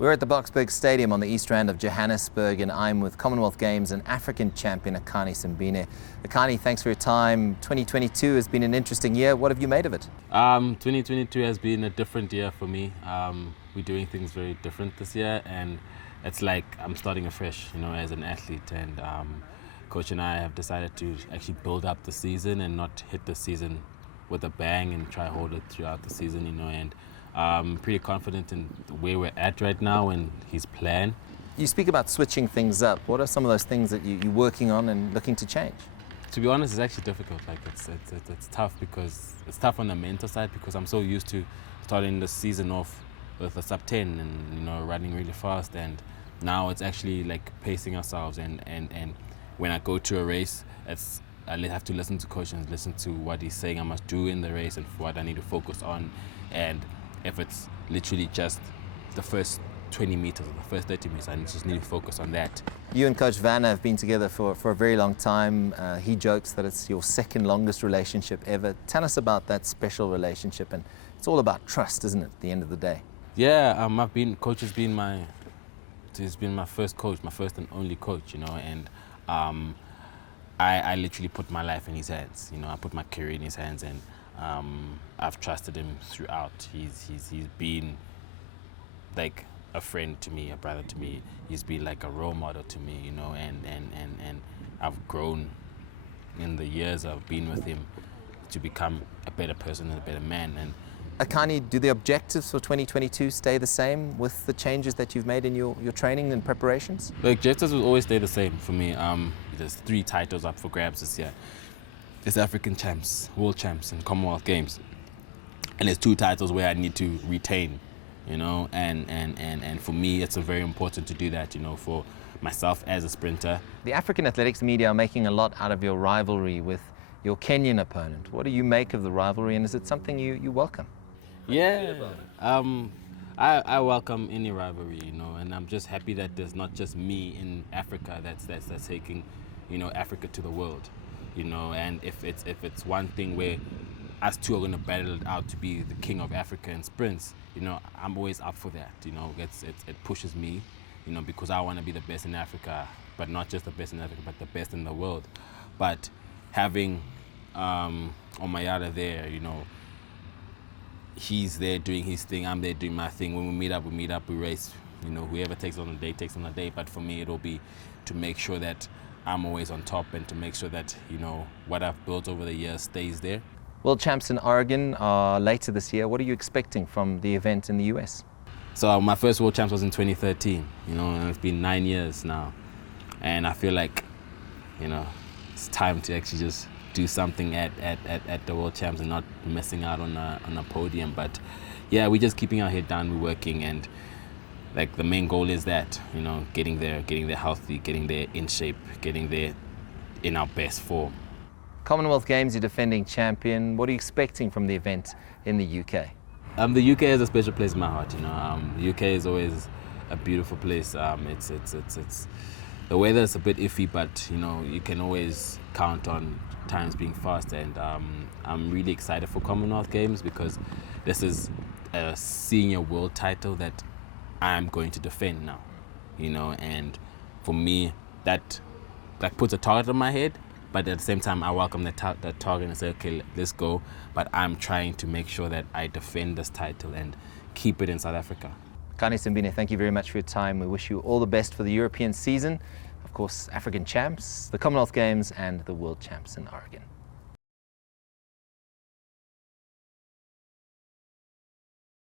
We're at the Boksburg Stadium on the east rand of Johannesburg, and I'm with Commonwealth Games and African champion Akani Simbine. Akani, thanks for your time. 2022 has been an interesting year. What have you made of it? 2022 has been a different year for me. We're doing things very different this year, and it's like I'm starting afresh, as an athlete. And Coach and I have decided to actually build up the season and not hit the season with a bang and try to hold it throughout the season, and I'm pretty confident in where we're at right now and his plan. You speak about switching things up. What are some of those things that you're working on and looking to change? To be honest, it's actually difficult. It's tough because it's tough on the mental side because I'm so used to starting the season off with a sub 10 and running really fast, and now it's actually like pacing ourselves and when I go to a race, I have to listen to coach and listen to what he's saying I must do in the race and what I need to focus on. And if it's literally just the first 20 meters or the first 30 meters, I just need to focus on that. You and Coach Vanna have been together for a very long time. He jokes that it's your second longest relationship ever. Tell us about that special relationship, and it's all about trust, isn't it, at the end of the day? Yeah, Coach has been my first coach, my first and only coach, and I literally put my life in his hands. I put my career in his hands, and I've trusted him throughout. He's been like a friend to me, a brother to me. He's been like a role model to me, and I've grown in the years I've been with him to become a better person and a better man. And Akani, do the objectives for 2022 stay the same with the changes that you've made in your training and preparations? The objectives will always stay the same for me. There's 3 titles up for grabs this year. There's African champs, world champs, and Commonwealth Games. And there's 2 titles where I need to retain, and for me it's very important to do that, for myself as a sprinter. The African athletics media are making a lot out of your rivalry with your Kenyan opponent. What do you make of the rivalry, and is it something you welcome? Yeah, I welcome any rivalry, and I'm just happy that there's not just me in Africa that's taking, Africa to the world, and if it's one thing where us two are going to battle it out to be the king of Africa in sprints, I'm always up for that. It pushes me, because I want to be the best in Africa, but not just the best in Africa, but the best in the world. But having Omanyala there, he's there doing his thing, I'm there doing my thing. When we meet up, we race. Whoever takes on the day takes on the day. But for me, it'll be to make sure that I'm always on top and to make sure that, what I've built over the years stays there. World champs in Oregon are later this year. What are you expecting from the event in the US? So my first World Champs was in 2013, and it's been 9 years now. And I feel like, it's time to actually just do something at the World Champs and not missing out on a podium. But yeah, we're just keeping our head down, we're working, and like the main goal is that, getting there healthy, getting there in shape, getting there in our best form. Commonwealth Games, you're defending champion. What are you expecting from the event in the UK? The UK has a special place in my heart. The UK is always a beautiful place. It's the weather is a bit iffy, but you can always count on times being fast. And I'm really excited for Commonwealth Games because this is a senior world title that I'm going to defend now. And for me, that puts a target on my head. But at the same time, I welcome that target and say, okay, let's go. But I'm trying to make sure that I defend this title and keep it in South Africa. Akani Simbine, thank you very much for your time. We wish you all the best for the European season. Of course, African champs, the Commonwealth Games, and the World Champs in Oregon.